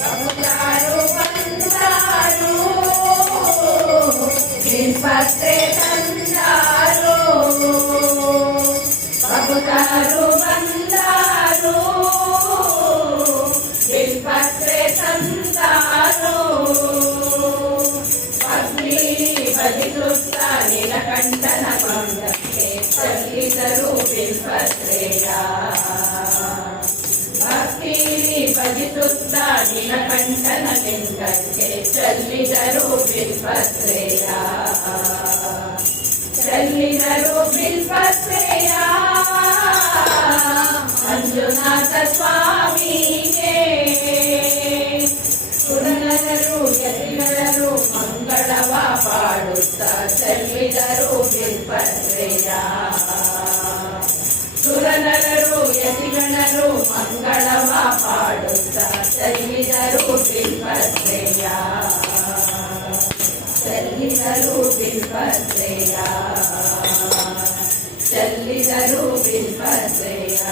बहुतारो बंदारो बिल्पत्रे तंदारो बहुतारो बंदारो बिल्पत्रे तंदारो पत्नी बदिसुत्ता नीलकंठन पंडके चलितरू बिल्पत्रेया भक्ति भजिसुत्ता नीलकंठन लिंगಕ್ಕೆ ಚಲ್ಲಿದರು ಬಿಲ್ಪತ್ರೆಯ ಚಲ್ಲಿದರು ಬಿಲ್ಪತ್ರೆಯ ಮಂಜುನಾಥ ಸ್ವಾಮಿಗೆ ಸುರನರರು ಯತಿಗಳರು ಮಂಗಳವ ಪಾಡುತ್ತಾ ಚಲ್ಲಿದರು ಬಿಲ್ಪತ್ರೆಯ ಸುರನರರು ಯತಿಗಣರು ಮಂಗಳವ ಪಾಡುತ್ತಾ ಚಲ್ಲಿದರು ಬಿಲ್ಪತ್ರೆಯ ಚಲ್ಲಿದರು ಬಿಲ್ಪತ್ರೆಯ ಚಲ್ಲಿದರು ಬಿಲ್ಪತ್ರೆಯ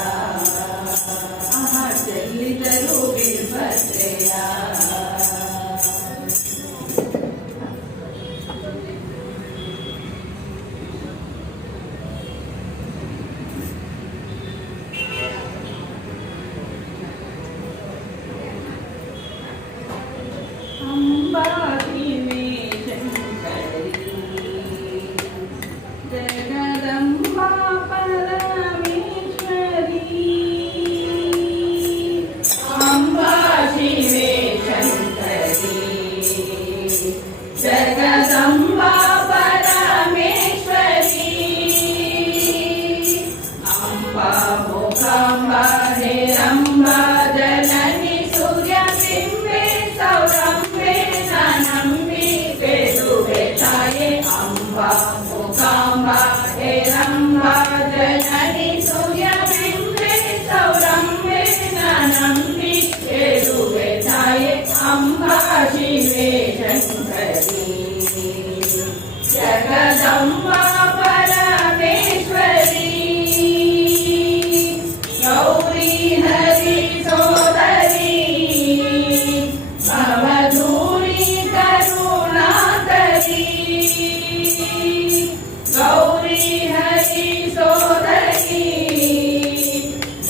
ಚಲ್ಲಿದರು ಬಿಲ್ಪತ್ರೆಯ जगदम्बा परमेश्वरी अम्बा मोकाम्बा हेरम्बा जननी सूर्यबिम्बे सौरम्बे ननम्बिके दुबे ताये अम्बा मोकाम्बा हेरम्बा जननी सूर्यबिम्बे सौरम्बे ननम्बिके दुबे ताये अम्बा शिवे शंकरी जगदम्बा परमेश्वरी गौरी हरि सोदरी भवधूरी करुणाकरी गौरी हरि सोदरी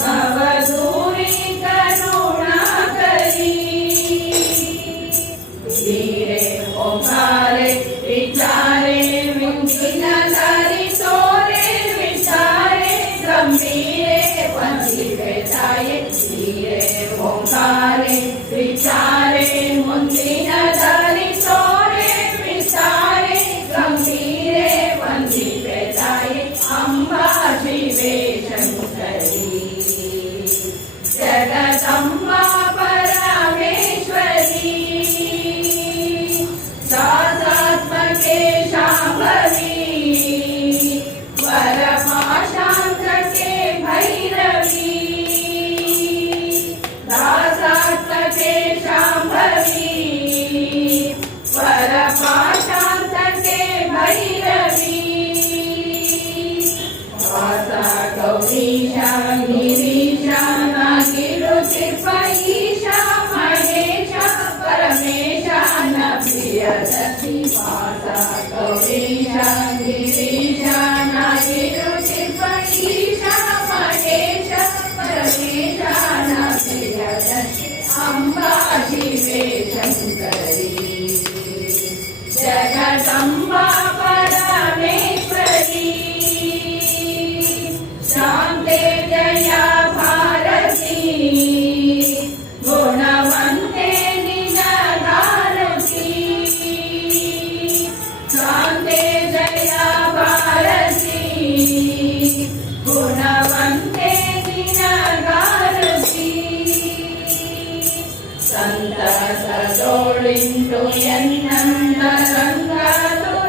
भवधूरी करुणाकरी धीरे ओंकारे विचारे विंगिनधारी तोरे विचारे गंभीरे वंदिते ताये धीरे ओंकारे विचारे मुंदिनधारी तोरे विचारे गंभीरे वंदिते ताये अम्बा शिवे शंकरी जगदम्बा परमेश्वरी दासात्मके शाम्भवी वरपाशान्तके भैरवी दासात्मके शाम्भवी वरपाशान्तके भैरवी वासा गौरीशा गिरीशा नागिरुचिर्पयीशा महेशा परमेशा न प्रियदर्शी वासा गौरीशा गिरीशा नागिरुचिर्पयीशा महेशा परमेशा न प्रियदर्शी अम्बा शिवे शंकरी जगदम्बा परमेश्वरी शान्ते जया भारती गुणवन्ते निजधारती शान्ते जया भारती गुणवन्ते निजधारती ಸಂತಸದೊಳಿಂದು ಎನ್ನಂದರಂಗದು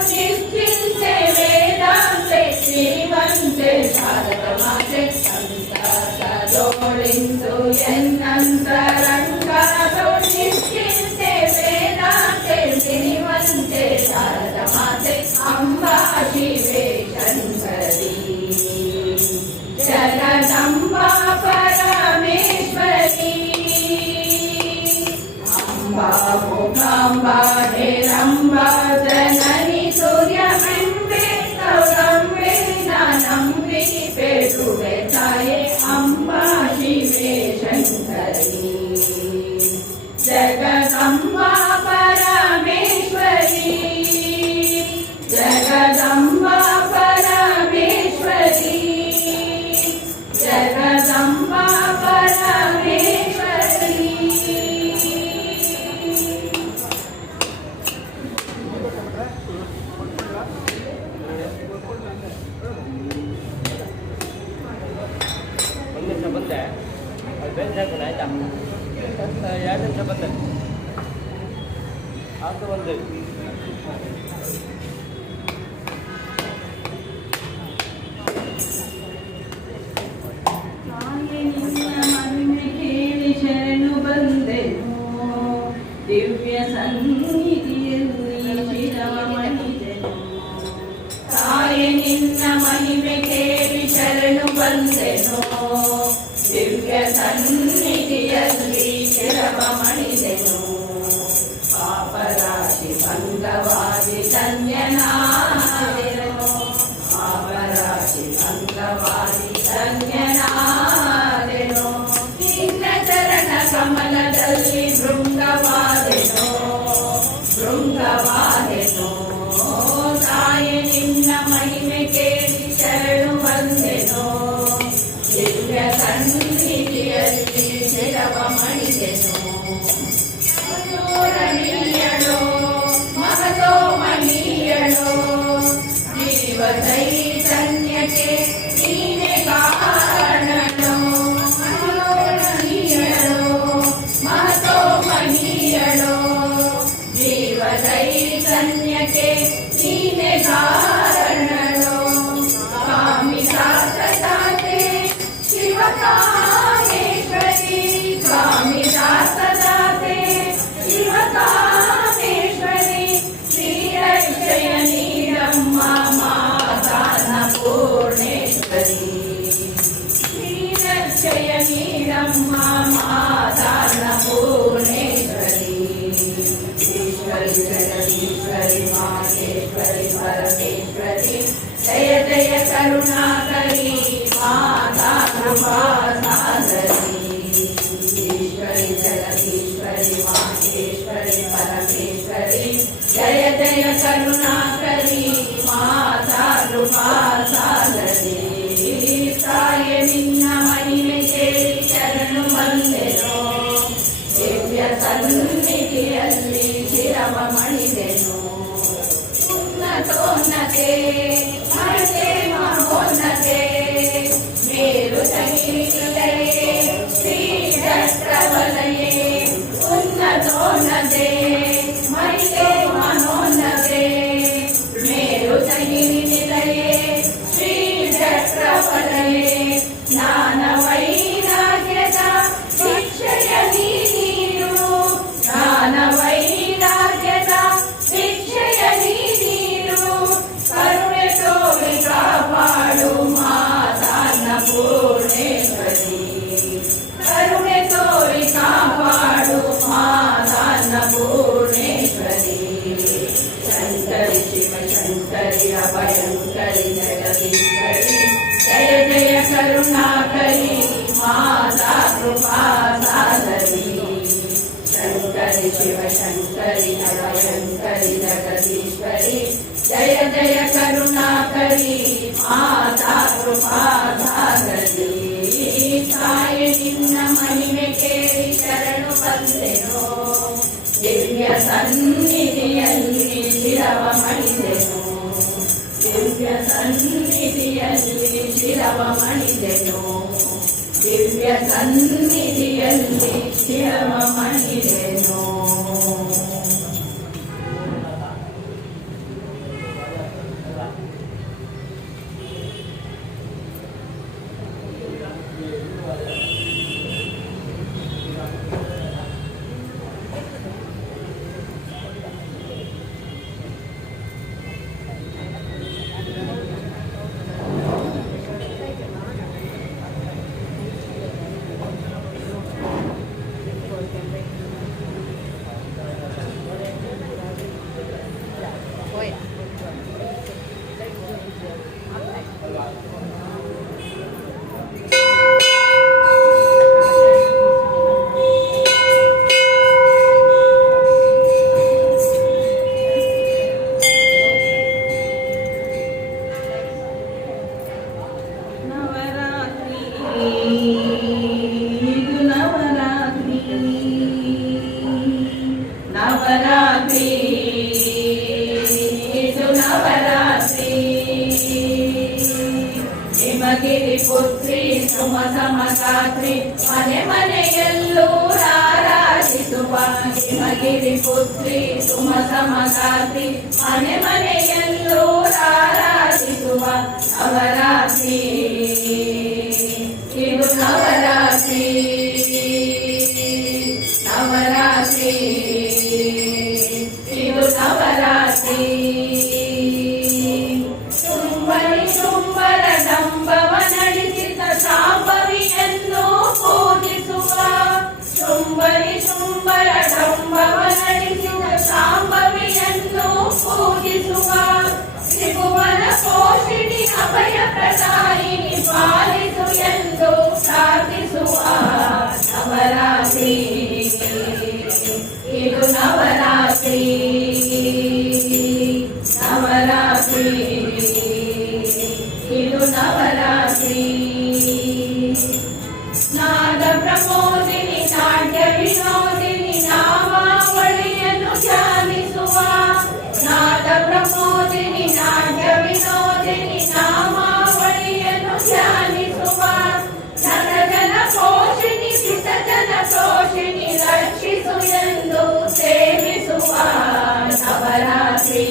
ನಿಶ್ಚಿಂತೆ ವೇದಾಂತೆ ಶ್ರೀಮಂತೆ ಶಾರದ ಮಾತೆ ಸಂತಸದೊಳಿಂದು ಎನ್ನಂದರಂಗದು ನಿಶ್ಚಿಂತೆ ವೇದಾಂತೆ ಶ್ರೀಮಂತೆ ಶಾರದ ಮಾತೆ ಅಂಬಾ ಶಿವೆ ಶಂಕರಿ ಜಗದಂಬಾ ಪರಮೇಶ್ವರಿ ಅಂಬಾ ಮೂಕಾಂಬಾ ಹೇರಂಬಾ ಜನನಿ ಸೂರ್ಯಬಿಂಬೆ ಗೌರಂಬೆ ನಾನಂಬಿ ಬೇಡುವೆ ತಾಯೇ ಅಂಬಾ ಶಿವೆ ಶಂಕರಿ ಜಗದಂಬಾ ಪರಮೇಶ್ವರಿ ಜಗದಂಬಾ ಪರಮೇಶ್ವರಿ ಜಗದಂಬಾ ಪರಮೇಶ್ವರಿ ಬಂದೆ ಬೆಂಚಾಕೋಣ ಆಯ್ತಾ 2 ನಿಮಿಷ ಬಂದೆ ಆತು ಬಂದೆ ಶರಣು ಬಂದೆನು ದಿವ್ಯ ಸನ್ನಿಧಿಯಲ್ಲಿ ಶಿರಮಣಿದೆನು ತಾಯಿ ನಿನ್ನ ಮಹಿಮೆ ಕೇಳಿ ಶರಣು ಬಂದೆನು ದಿವ್ಯ ಸನ್ನಿಧಿಯಲ್ಲಿ ಶಿರಮಣಿದೆನು ಪಾಪರಾಶಿ ಭಂಗವಾದಿ ಧನ್ಯನಾದೆನು ಪಾಪರಾಶಿ ಭಂಗವಾದಿ ಧನ್ಯನಾದೆನು ನಿನ್ನ ಚರಣ ಕಮಲದಲ್ಲಿ ಭೃಂಗವಾದೆನು ಭೃಂಗವಾದೆನು ತಾಯಿ ನಿನ್ನ ಮಹಿಮೆ ಕೇಳಿ ಶರಣು ಬಂದೆನು ದಿವ್ಯ ಸನ್ನಿಧಿಯಲ್ಲಿ ಶಿರವ ಮಣಿದೆನು ಮನೋರಮೀಯಳೋ ಮಹತೋ ಮನೀಯಳೋ ಜೀವ ಚೈತನ್ಯಕ್ಕೆ ನೀನೆ ಕಾರಣನೋ ಮನೋರಮೀಯಳೋ ಮಹತೋ ಮನೀಯಳೋ ಜೀವ ಚೈತನ್ಯಕ್ಕೆ ನೀನೆ ಕಾರಣನೋ ಕಾಮಿತಾತೆ ಶಿವಕಾಮೇಶ್ವರಿ ಕಾಮಿತಾತೆ ಶಿವಕಾಮೇಶ್ವರಿ ಶ್ರೀರಕ್ಷಯ ನೀಡಮ್ಮ ಮಾತಾನ ಪೂರ್ಣೇಶ್ವರಿ ಶ್ರೀರಕ್ಷಯ ನೀಡಮ್ಮ ಮಾತಾನ ಪೂರ್ಣೇಶ್ವರಿ ಈಶ್ವರಿ ಜಗದೀಶ್ವರಿ ಮಾಹೇಶ್ವರಿ ಪರಮೇಶ್ವರಿ ಜಯ ಜಯ ಕರುಣಾಕರಿ ಮಾತಾ ಕೃಪಾ ಸಾಗರಿ ಈಶ್ವರಿ ಜಗದೀಶ್ವರಿ ಮಾಹೇಶ್ವರಿ ಪರಮೇಶ್ವರಿ ಜಯ ಜಯ ಕರುಣಾಕರಿ ಮಾತಾ ಕೃಪಾ ಸಾಗರಿ ತಾಯೆ ನಿನ್ನ ಮಹಿಮೆ ಕೇಳಿ ಶರಣು ಬಂದೆನು ದಿವ್ಯ ಸನ್ನಿಧಿಯಲ್ಲಿ ಶಿರವ ಮಣಿದೆನು ಉನ್ನತೋನ್ನತೆ ಮಹಿತೆ ಮಹೋನ್ನತೆ ಮೇರು ತಗಿರಿಲಯೇ ಶ್ರೀಧತ್ರವಲಯೇ ಉನ್ನತೋನ್ನತೆ ಮಹಿತೆ ಮಹೋನ್ನತೆ ಮೇರು ತಗಿರಿಲಯೇ ಶ್ರೀಧತ್ರವಲಯೇ ಜ್ಞಾನ ವೈರಾಗ್ಯದ ಶಿಕ್ಷೆಯ ನೀನು ಜ್ಞಾನ ವೈರಾಗ್ಯದ ಶಿಕ್ಷೆಯ ನೀನು ಕರುಣೆ ತೋರಿ ಕಾಪಾಡು ಮಾತಾನ ಪೂರ್ಣೇಶ್ವರಿ ಕರುಣೆ ತೋರಿ ಕಾಪಾಡು ಮಾತಾನ ಪೂರ್ಣೇಶ್ವರಿ ಶಂಕರಿ ಶಿವ ಶಂಕರಿ ಅಭಯಂಕರಿ ಜಗದೀಶ್ವರಿ ಜಯ ಜಯ ಕರುಣಾಕರಿ ಮಾತಾ ಕೃಪಾ ಸಾಗರಿ ಶಂಕರಿ ಶಿವ ಶಂಕರಿ ಅಭಯಂಕರಿ ಜಗದೀಶ್ವರಿ ಜಯ ಜಯ ಕರುಣಾಕರಿ ಮಾತಾ ಕೃಪಾ ಸಾಗರಿ ತಾಯಿ ನಿನ್ನ ಮಹಿಮೆ ಕೇಳಿ ಶರಣು ಬಂದೆನು ದಿವ್ಯ ಸನ್ನಿಧಿಯಲ್ಲಿ ಶಿರವ ಮಣಿದೆನು ದಿವ್ಯ ಸನ್ನಿಧಿಯಲ್ಲಿ ಶಿರವ ಮಣಿದೆನು ದಿವ್ಯ ಸನ್ನಿಧಿಯಲ್ಲಿ ಶಿರವ ಮಣಿದೆನು ನವರಾತ್ರಿ ಇದು ನವರಾತ್ರಿ ಹಿಮಗಿರಿ ಪುತ್ರಿ ಸುಮ ಸಮಗಾತ್ರಿ ಮನೆ ಮನೆಯಲ್ಲೂ ಆರಾಧಿಸುವ ಹಿಮಗಿರಿ ಪುತ್ರಿ ಸುಮ ಸಮಗಾತ್ರಿ ಮನೆ ಮನೆಯಲ್ಲೂ ಆರಾಧಿಸುವ ನವರಾತ್ರಿ ಇದು ನವರಾತ್ರಿ ನವರಾತ್ರಿ ಇದು ನವರಾತ್ರಿ ಶುಂಭನಿ ಶುಂಭರ ಡಂಬವ ನಡೆಸಿದ ಶಾಂಭವಿಯನ್ನು ಪೂಜಿಸುವ ಶುಂಭನಿ ಶುಂಭರ ಡಂಬವ ನಡೆಸಿದ ಶಾಂಭವಿಯನ್ನು ಪೂಜಿಸುವ ತ್ರಿಭುವನ ಪೋಷಿಣಿ ಅಭಯ ಪ್ರದಾಯಿನಿ ಪಾಲಿಸು ಎಂದು ಪ್ರಾರ್ಥಿಸುವ ನವರಾತ್ರಿ ಇದು ನವರಾತ್ರಿ ನವರಾತ್ರಿ ಇದು ನವರಾತ್ರಿ ನಾದ ಪ್ರಮೋದಿನಿ ನಾಟ್ಯ ವಿನೋದಿನಿ ನಾಮಾವಳಿಯನ್ನು ಧ್ಯಾನಿಸುವ ನಾದ ಪ್ರಮೋದಿನಿ ನಾಟ್ಯ ವಿನೋದಿನಿ ನಾಮಾವಳಿಯನ್ನು ಧ್ಯಾನಿಸುವ ಜನ ಜನ ಪೋಷಿಣಿ ಸಿತ ಜನ ಪೋಷಿಣಿ ರಕ್ಷಿಸು ಎಂದು ಸೇವಿಸುವ ನವರಾತ್ರಿ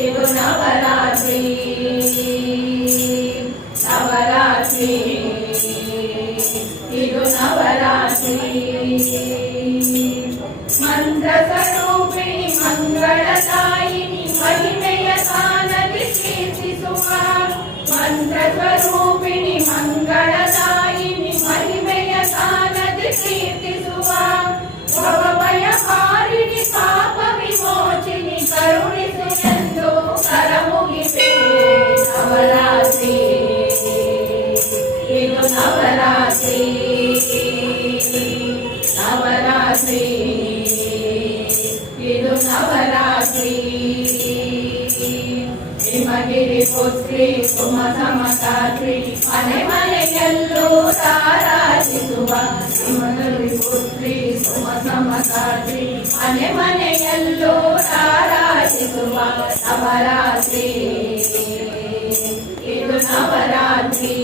ಇದು ನವರಾತ್ರಿ ನವರಾತ್ರಿ ಇದು ನವರಾತ್ರಿ ಮಂತ್ರ ಸ್ವರೂಪಿಣಿ ಮಂಗಳದಾಯಿನಿ ಮಹಿಮೆಯ ತಾನದಿ ಕೀರ್ತಿಸುವ ಮಂತ್ರ ಸ್ವರೂಪಿಣಿ ಮಂಗಳದಾಯಿನಿ ಮಹಿಮೆಯ ತಾನದಿ ಕೀರ್ತಿಸುವ ಭವಭಯ ಹಾರಿಣಿ ಪಾಪ ವಿಮೋಚಿನಿ ಕರುಣಿಸು ಎಂದು ಕರಮುಗಿಸೆ ನವರಾತ್ರಿ ಇದು ನವರಾತ್ರಿ ನವರಾತ್ರಿ ಇದು ನವರಾತ್ರಿ ಹಿಮಗಿರಿ ಪುತ್ರಿ ಸುಮ ಸಮಗಾತ್ರಿ ಮನೆ ಮನೆಯಲ್ಲೂ ಆರಾಧಿಸುವ ಹಿಮಗಿರಿ ಪುತ್ರಿ ಸುಮ ಸಮಗಾತ್ರಿ ಮನೆ ಮನೆಯಲ್ಲೂ ಆರಾಧಿಸುವ ನವರಾತ್ರಿ ಇದು ನವರಾತ್ರಿ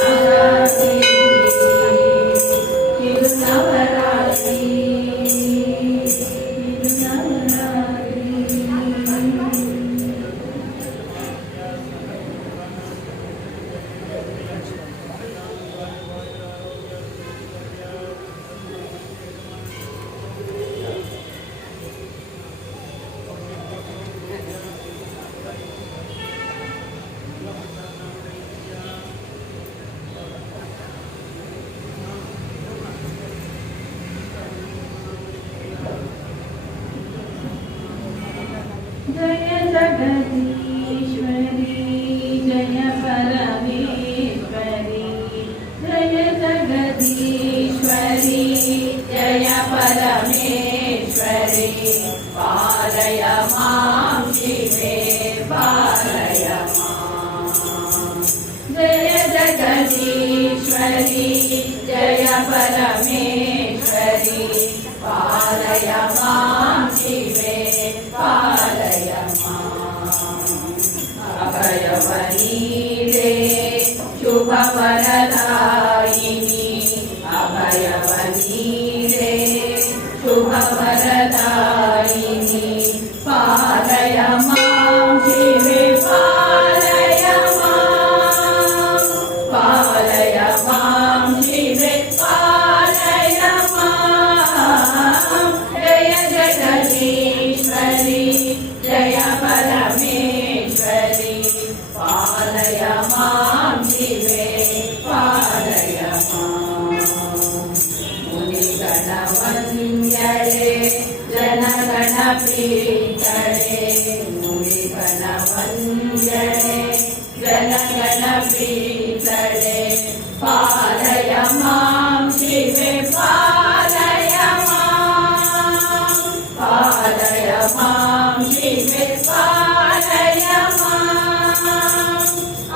ನವರಾತ್ರಿ ಇದು ನವರಾತ್ರಿ ಇದು ನವರಾತ್ರಿ जय जगदीश्वरी जय परमेश्वरी जय जगदीश्वरी जय परमेश्वरी पालय मां शिवे पालय मां जय जगदीश्वरी जय परमेश्वरी पालय मां शिवे पालय अभयवनीरे शुभवरदायिनी अभयवनीरे शुभवरदायिनी पालय मां शिवे पालय मां शिवे पालय मां जय जगदीश्वरी जय परमेश्वरी पालय मां शिवे पालय मां मुनिगणवन्द्यळे जनगणप्रीतळे मुनिगणवन्द्यळे जनगणप्रीतळे पालय मां शिवे पालय मां शिवे पालय मां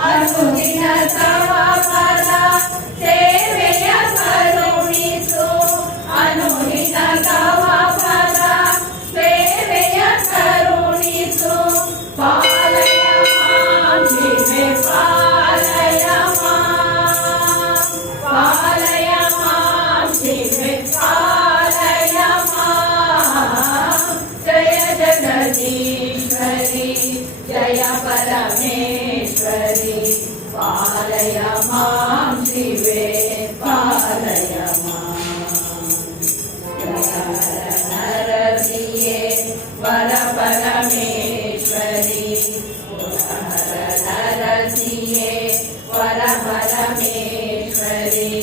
अनुदिन तव पद सेवेय करुणिसु परमेश्वरि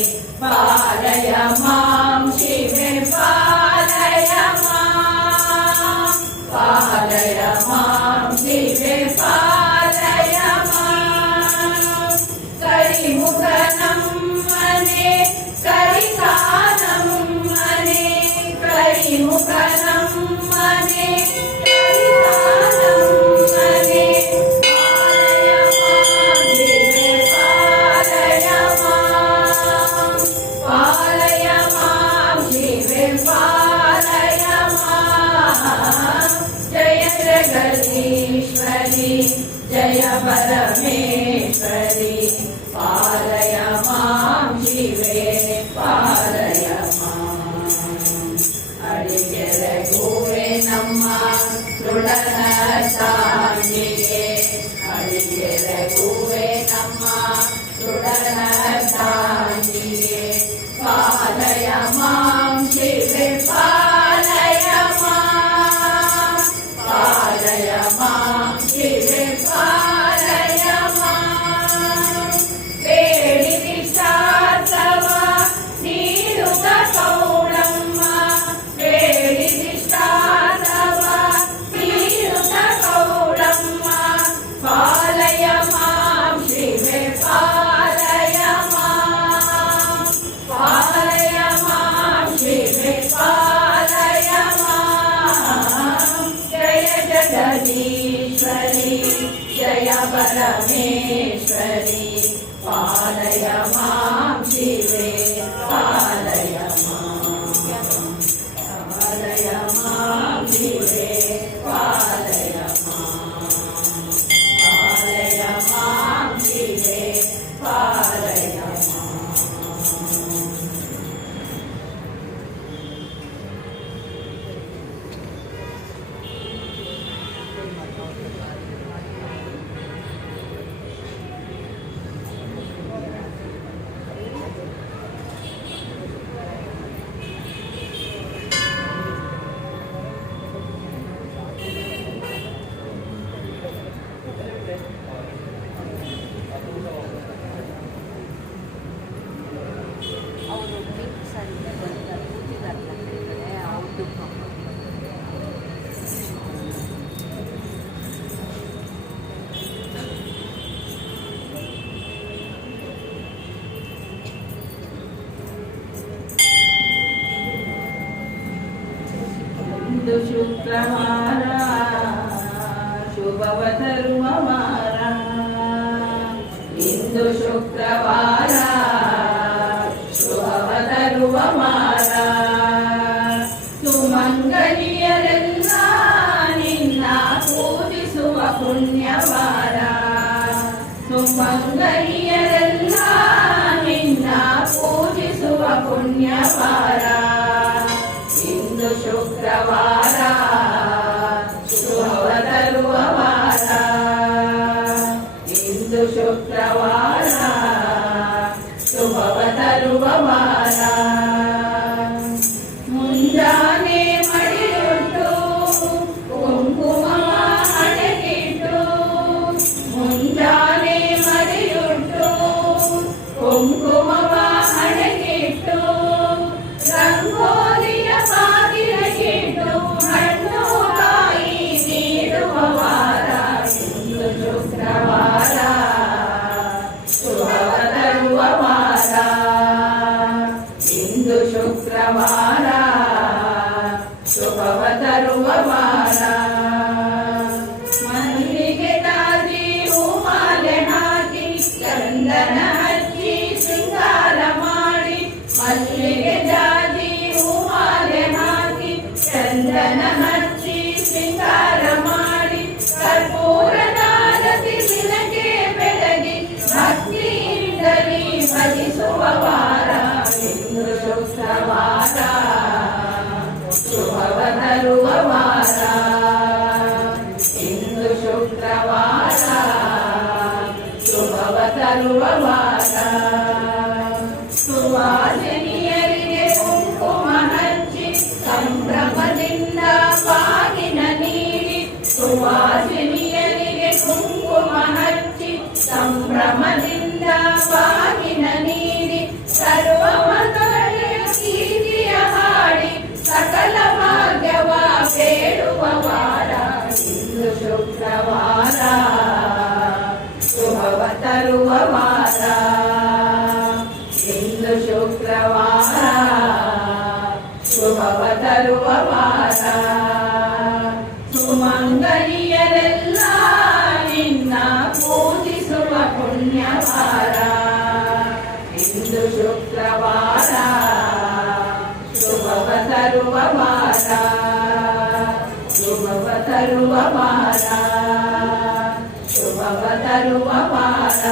पालय मां शिवे पालय मां पालय मां शिवे पालय मां करिमुखनम्मने करिकानम्मने करिमुखनम्मने जगदीश्वरी जय परमेश्वरी पालय मां शिवे पालय मां अडिಗೆರೆ ಹೂವೆ ನಮ್ಮ ಋಣನ ತಾಯಿಗೆ ಅಡಿಗೆರೆ ಹೂವೆ ನಮ್ಮ ಋಣನ ತಾಯಿಗೆ ಪಾಲಯ ಮಾಂ ಶಿವೆ ಪಾಲಯ ಮಾಂ ಪಾಲಯ ಮಾಂ ಶಿವೆ ಪಾಲಯ ಮಾಂ ಬೇಡಿದಿಷ್ಟಾರ್ಥವ ನೀಡುತ್ತ ಕೌಡಮ್ಮ ಬೇಡಿದಿಷ್ಟಾರ್ಥವ ನೀಡುತ್ತ ಕೌಡಮ್ಮ ಪಾಲಯ ಮಾಂ ಶಿವೆ ಪಾಲಯ ಮಾಂ ಪಾಲಯ ಮಾಂ ಶಿವೆ ಪಾಲಯ ಮಾಂ ಜಯ ಜಗದೀಶ್ವರಿ ಜಯ ಪರಮೇಶ್ವರಿ ಪಾಲಯ ಮಾಂ ಶಿವೆ ಪಾಲಯ ಮಾಂ ಪಾಲಯ ಮಾಂ ಶಿವೆ ಪಾಲಯ ಮಾಂ ಪಾಲಯ ಮಾಂ ಶಿವೆ ಪಾಲಯ ಮಾಂ ಅವರು ಮಿಕ್ಸ್ ಅಂತ ಬರ್ತಾರೆ ಕೂತಿದಾರಲ್ಲ ಕರೀತಾರೆ ಅವ್ರದ್ದು ಇಂದು ಶುಕ್ರವಾರ ಶುಭವ ತರುವ ವಾರ ಇಂದು ಶುಕ್ರವಾರ ಶುಭವ ತರುವ ವಾರ ಸುಮಂಗಲಿಯರೆಲ್ಲ ನಿನ್ನ ಪೂಜಿಸುವ ಪುಣ್ಯವಾರ ಸುಮಂಗಲಿಯರೆಲ್ಲ ನಿನ್ನ ಪೂಜಿಸುವ ಪುಣ್ಯವಾರ ಇಂದು ಶುಕ್ರವಾರ ಶುಭವ ತರುವ ವಾರ ಇಂದು ಶುಕ್ರವಾರ ಶುಭವ ತರುವ ವಾರ ಮುಂಜಾನೆ ಮಡಿಯುಟ್ಟು ಕುಂಕುಮವ ಹಣೆಗಿಟ್ಟು ಮುಂಜಾನೆ ಮಡಿಯುಟ್ಟು ಕುಂಕುಮವ ಹಣೆಗಿಟ್ಟು ರಂಗೋಲಿಯ ಬಾಗಿಲಿಗಿಟ್ಟು ಹಣ್ಣು ಕಾಯಿ ನೀಡುವ ವಾರ ಇಂದು ಶುಕ್ರವಾರ ಶುಭವ ತರುವ ವಾರ ಇಂದು ಶುಕ್ರವಾರ ಶುಭವ ತರುವ ವಾರ ಮಲ್ಲಿಗೆ ತಾಜಿ ಹೂಮಾಲೆ ಹಾಕಿ ಚಂದನ ಹಚ್ಚಿ ಶೃಂಗಾರ ಮಾಡಿ ಮಲ್ಲಿಗೆ ಜಾಜಿ ಹೂಮಾಲೆ ಹಾಕಿ ಚಂದನ ಹಚ್ಚಿ ಶೃಂಗಾರ ಮಾಡಿ ಕರ್ಪೂರದಾರತಿ ತಿಲಕೆ ಬೆಳಗಿ ಭಕ್ತಿಯಿಂದಲೇ ಭಜಿಸುವ ವಾರ ಇಂದು ಶುಕ್ರವಾರ ಶುಭವ ತರುವ ವಾರ ಇಂದು ಶುಕ್ರವಾರ ಶುಭವ ತರುವ ವಾರ ಸುವಾಸಿನಿಯರಿಗೆ ಕುಂಕುಮ ಹಚ್ಚಿ ಸಂಭ್ರಮದಿಂದ ಬಾಗಿನ ನೀಡಿ ಸುವಾಸಿನಿಯರಿಗೆ ಕುಂಕುಮ ಹಚ್ಚಿ ಸಂಭ್ರಮದಿಂದ ಬಾಗಿನ ಶುಭವ ತರುವ ವಾರ ಸುಮಂಗಲಿಯರೆಲ್ಲ ನಿನ್ನ ಪೂಜಿಸುವ ಪುಣ್ಯವಾರ ಇಂದು ಶುಕ್ರವಾರ ಶುಭವ ತರುವ ವಾರ ಶುಭವ ತರುವ ವಾರ ಶುಭವ ತರುವ ವಾರ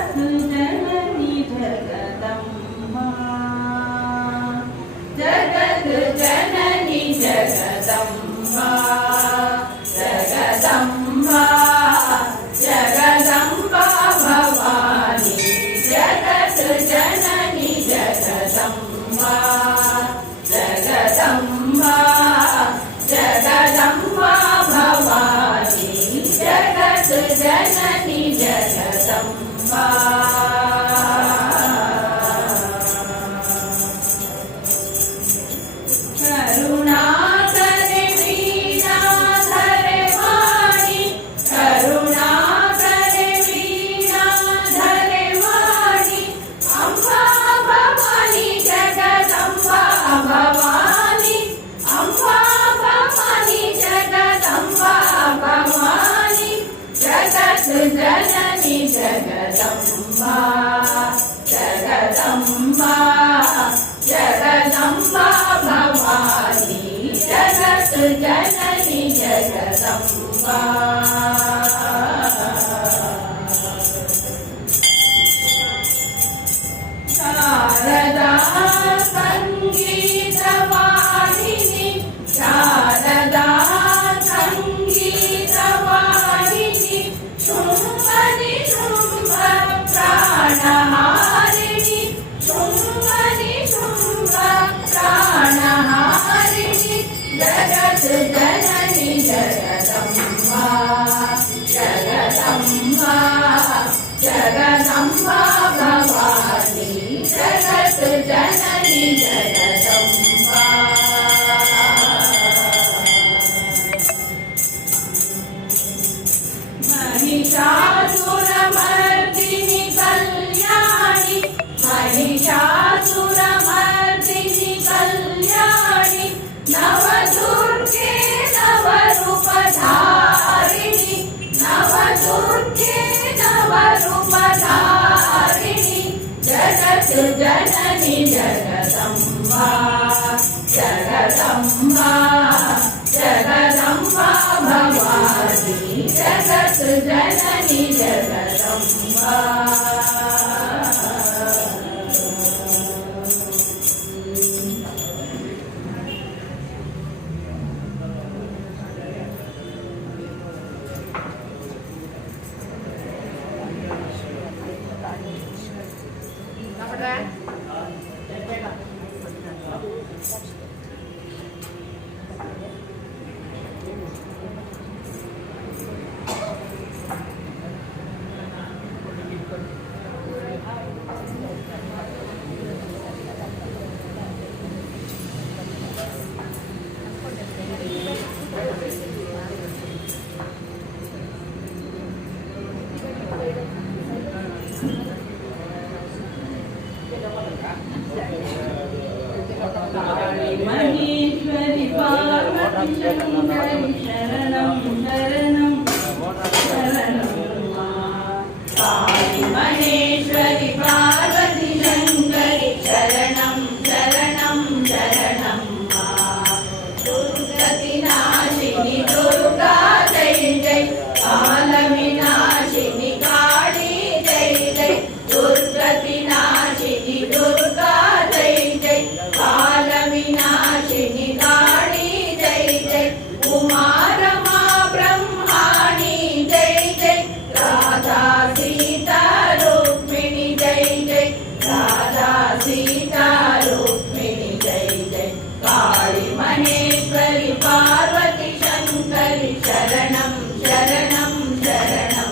जननी जगदम्बा जगद जननी जगदम्बा जगदम्बा जगदम्बा भवानी जगद जननी जगदम्बा जगदम्बा जगदम्बा भवानी जगद जननी जगदम्बा करुणाकरे वीणाधरे वाणी करुणाकरे वीणाधरे वाणी अम्बा भवानी जगदम्बा भवानी अम्बा भवानी जगदम्बा भवानी जगत जननी जगदम्बा जगदम्बा जगदम्बा भवानी जगत जननी जगदम्बा शारदा संगीतवाहिनी शारदा संगीतवाहिनी शुम्भनि शुम्भ प्राणहारिणि शुम्भनि शुम्भ प्राणहारिणि जगत जननी जगदम्बा जगदम्बा जगदम्बा भवानी जगत जननी जगदम्बा महिषासुरमर्दिनि कल्याणि महिषासुरमर्दिनि कल्याणि नवदुर्गे नवरूपधारिणि नवदुर्गे नवरूपधारिणि जगत जननी जगदम्बा जगदम्बा जगदम्बा भवानी जगत जननी जगदम्बा महेश्वरी पार्वती शंकरी शरणं शरणं शरणं काली महेश्वरी पार्वती शंकरी शरणं शरणं शरणं दुर्गति नाशिनी दुर्गा जय जय काल विनाशिनी काली जय जय दुर्गति नाशिनी दुर्गा जय जय काल विनाशिनी काली जय जय उमा शङ्करि शरणं शरणं शरणं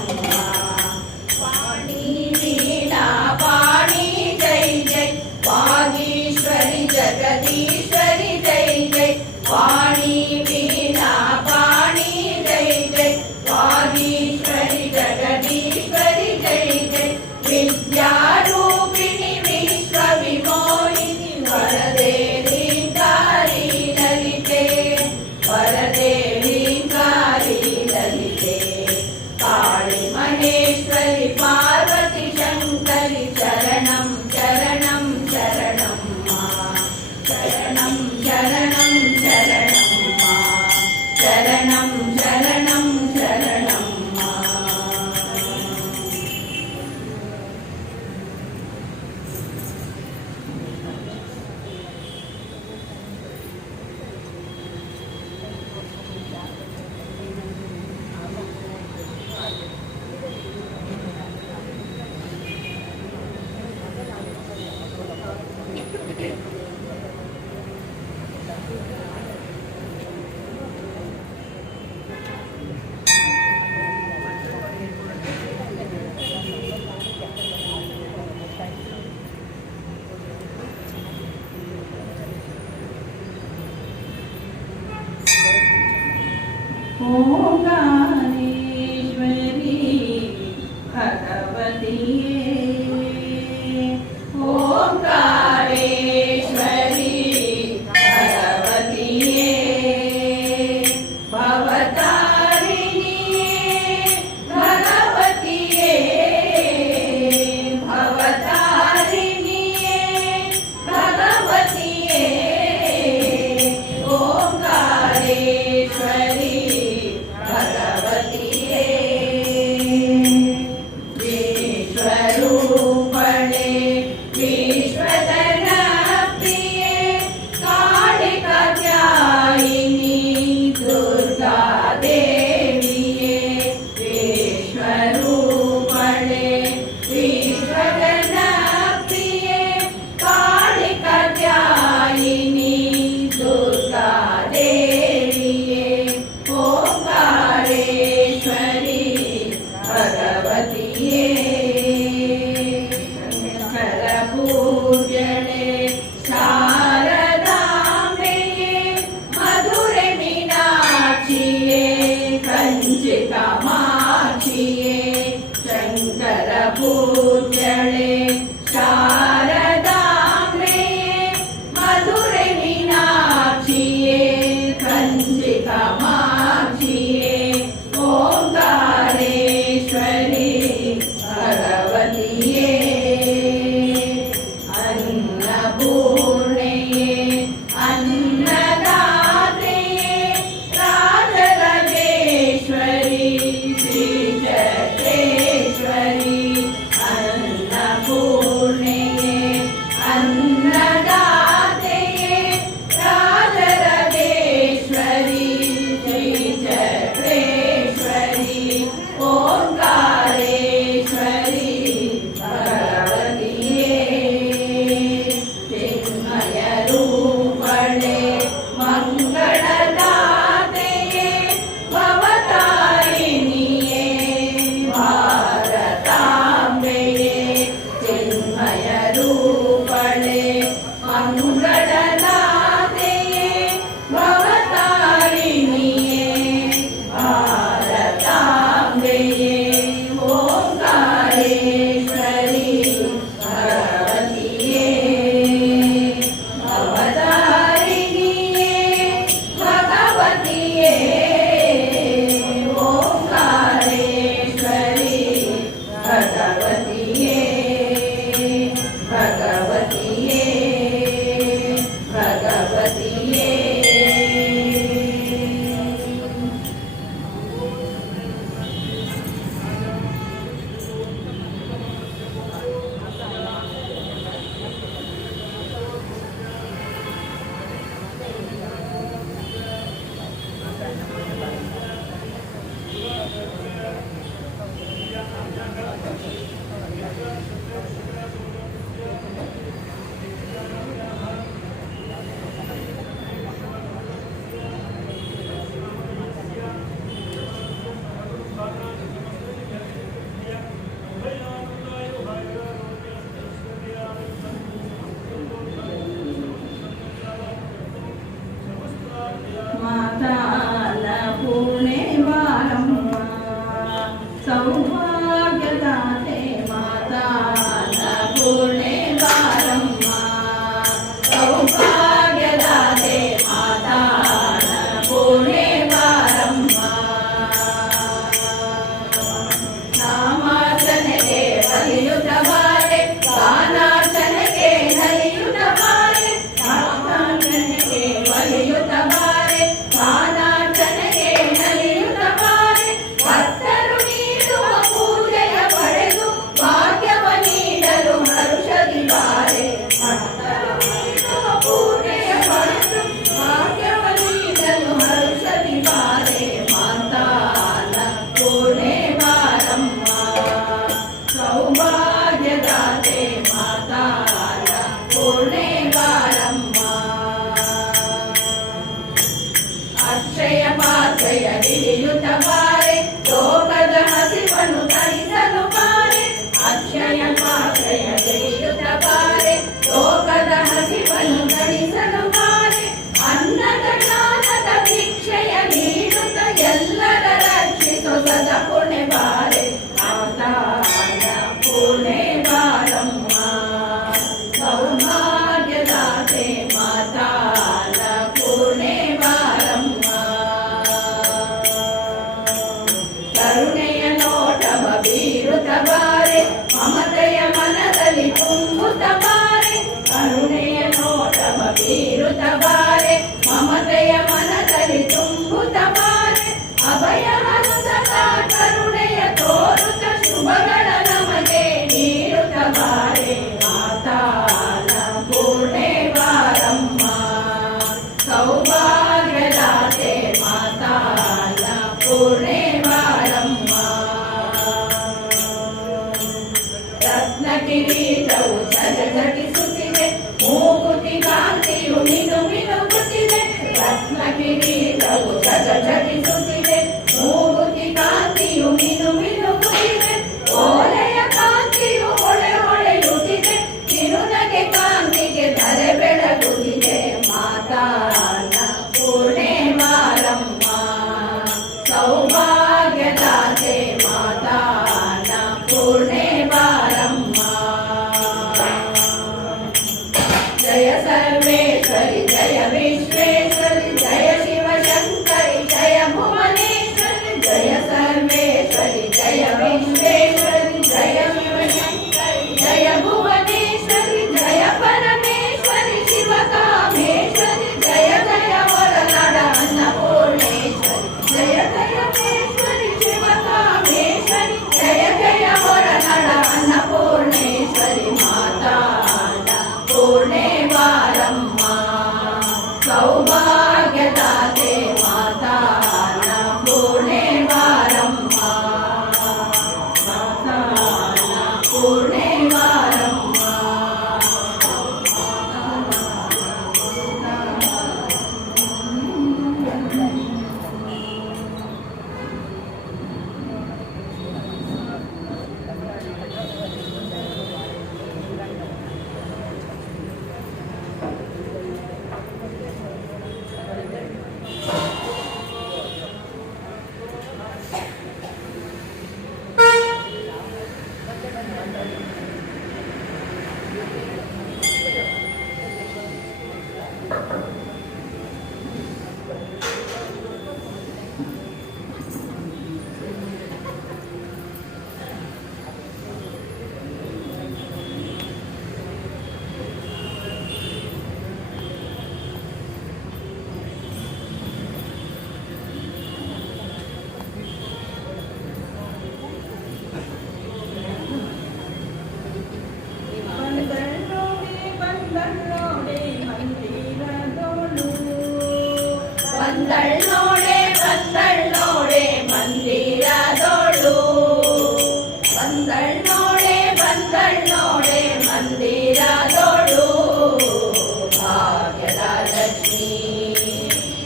वाणी वीणा पाणि जय जय वागीश्वरि जगदीश्वरि जय जय वाणी वीणा पाणि जय जय वागीश्वरि जगदीश्वरि जय जय विद्यारूपिणि विश्वविमोहिनि वरदे ह्रीङ्कारी ललिते वरदे ह्रीङ्कारी ललिते काळि महेश्वरि पार्वति शङ्करि शरणं शरणं शरणं शरणं शरणं शरणं शरणं शरणं शरणं ओंकारेश्वरी भगवतिये ओंकारेश्वरी भगवतिये भवतारिणिये भगवतिये भवतारिणिये भगवतिये ओंकारेश्वरी भगवतिये विश्वरूपणे विश्वजनप्रिये कालिकात्यायिनी दुर्गा देविये विश्वरूपणे विश्वजनप्रिये कालिकात्यायिनी दुर्गा देविये ओंकारेश्वरी भगवतिये शङ्करपूजने शारदाम्बेये मधुरे मीनाक्षिये कंचि कामाक्षिये शङ्करपूजने शारदाम्बेये मधुरे मीनाक्षिये कंचि कामाक्षिये ओंकारेश्वरी भगवतिये अन्नपूर्णये अन्नदात्रिये राजराजेश्वरी श्रीचक्रेश्वरी अन्नपूर्णये अन्नदात्रिये राजराजेश्वरी श्रीचक्रेश्वरी ओंकारेश्वरी भगवतिये चिन्मयरूपणे मङ्गलदात्रिये भवतारिणिये भारताम्बेये चिन्मयरूपणे मङ्गलदात्रिये भवतारिणिये भारताम्बेये ओंकारेश्वरी भगवतिये भवतारिणिये भगवतिये ओंकारेश्वरी भगवतिये भगवतिये भगवतिये ಭಕ್ತರು ನೀಡುವ ಪೂಜೆಯ ಪಡೆದು ಭಾಗ್ಯವ ನೀಡಲು ಹರುಷದಿ ಬಾರೆ. ಭಕ್ತರು ನೀಡುವ ಪೂಜೆಯ ಪಡೆದು ಭಾಗ್ಯವ ನೀಡಲು ಹರುಷದಿ ಬಾರೆ. ಮಾತಾನ ಪೂರ್ಣೆ ಬಾರಮ್ಮ ಸೌಭಾಗ್ಯದಾತೆ. ಮಾತಾನ ಪೂರ್ಣೆ ಬಾರಮ್ಮ. ಅಕ್ಷಯ ಪಾತ್ರೆಯ ಹಿಡಿಯುತ್ತ ಬಾರೆ. ಲೋಕದ ಹಸಿವನ್ನು ತರಿಸಲು ಬಾರೆ. ಅಕ್ಷಯ ಪಾತ್ರೆಯ ಹಿಡಿಯುತ್ತ ಬಾರೆ. ಲೋಕದ ಹಸಿವನ್ನು ತರಿಸಲು ಬಾರೆ. ಅನ್ನದ ಜ್ಞಾನದ ಭಿಕ್ಷೆಯ ನೀಡುತ್ತ ಎಲ್ಲರ ರಕ್ಷಿಸು ಸದಾ ಪುಣೆ ಬಾರೆ. ಮಾತಾನ ಪುಣೆ ಬಾರಮ್ಮ ಸೌಭಾಗ್ಯದಾತೆ. ಮಾತಾನ ಪುಣೆ ಬಾರಮ್ಮ. ಕರುಣೆಯ ನೋಟವ ಬೀರುತ್ತ ಬಾರೆ. ಮಮತೆಯ ಮನದಲ್ಲಿ ತುಂಬುತ್ತ ಬಾರೆ. ಕರುಣೆಯ ನೋಟವ ಬೀರುತ್ತ ಬಾರೆ. ಮಮತೆಯ ಮನದಲ್ಲಿ ತುಂಬುತ್ತ ಬಾರೆ. ಅಭಯ ಹನುಸತ ಕರುಣೆಯ ತೋರುತ್ತ ಶುಭಗಳ ನಮಗೆ ನೀಡುತ್ತ ಬಾರೆ. ಮಾತಾನ ಪೂರ್ಣೆ ಬಾರಮ್ಮ ಸೌಭಾಗ್ಯದಾತೆ. ಮಾತಾನ ಪೂರ್ಣೆ ಬಾರಮ್ಮ. ರತ್ನ ಕಿರೀಟವು ಝಗಝಗಿಸುತ್ತಿದೆ. ಮೂಗುತಿ ಕಾಂತಿಯು ಮಿನು ಮಿನುಗುತ್ತಿದೆ. ರತ್ನ ಕಿರೀಟವು ಝಗಝಗಿಸುತ್ತಿದೆ. ಮೂಗುತಿ ಕಾಂತಿಯು ಮಿನು ಮಿನುಗುತ್ತಿದೆ. ಓಲೆಯ ಕಾಂತಿಯು ಹೊಳೆ ಹೊಳೆಯುತ್ತಿದೆ. ಕಿರುನಗೆ ಕಾಂತಿಗೆ ಧರೆ ಬೆಳಗುತ್ತಿದೆ. ಮಾತಾನ ಪೂರ್ಣೆ ಬಾರಮ್ಮ ಸೌಭಾಗ್ಯದಾತೆ. ಮಾತಾನ ಪೂರ್ಣೆ ಬಾರಮ್ಮ. ಜಯ ಸರ್ವೇಶ್ವರಿ ಜಯ ವಿಶ್ವೇಶ್ವರಿ ಜಯ ಶಿವಶಂಕರಿ ಜಯ ಭುವನೇಶ್ವರಿ. ಜಯ ಸರ್ವೇಶ್ವರಿ ಜಯ ವಿಶ್ವೇಶ್ವರಿ ಜಯ ಶಿವಶಂಕರಿ ಜಯ ಭುವನೇಶ್ವರಿ. ಜಯ ಪರಮೇಶ್ವರಿ ಶಿವಕಾಮೇಶ್ವರಿ. ಜಯ ಜಯ ವರನಡ ಅನ್ನಪೂರ್ಣೇಶ್ವರಿ. ಜಯ ಜಯಮೇಶ್ವರಿ ಶಿವಕಾಮೇಶ್ವರಿ. ಜಯ ಜಯ ವರನಡ ಅನ್ನಪೂರ್ಣೇಶ್ವರಿ. ಮಾತಾನ ಪೂರ್ಣೆ ಬಾರಮ್ಮ ಸೌಭಾಗ್ಯದಾತೆ. ಮಾತಾನ ಪೂರ್ಣೆ ಬಾರಮ್ಮ. ಮಾತಾನ ಪೂರ್ಣೆ ಬಾರಮ್ಮ. ಬಂದಳ್ಳೋಡೆ ಬಂದಳ್ಳೋಡೆ ಮಂದಿರದೋಳು. ಬಂದಳ್ಳೋಡೆ ಬಂದಳ್ಳೋಡೆ ಮಂದಿರದೋಳು. ಭಾಗ್ಯದ ಲಕ್ಷ್ಮೀ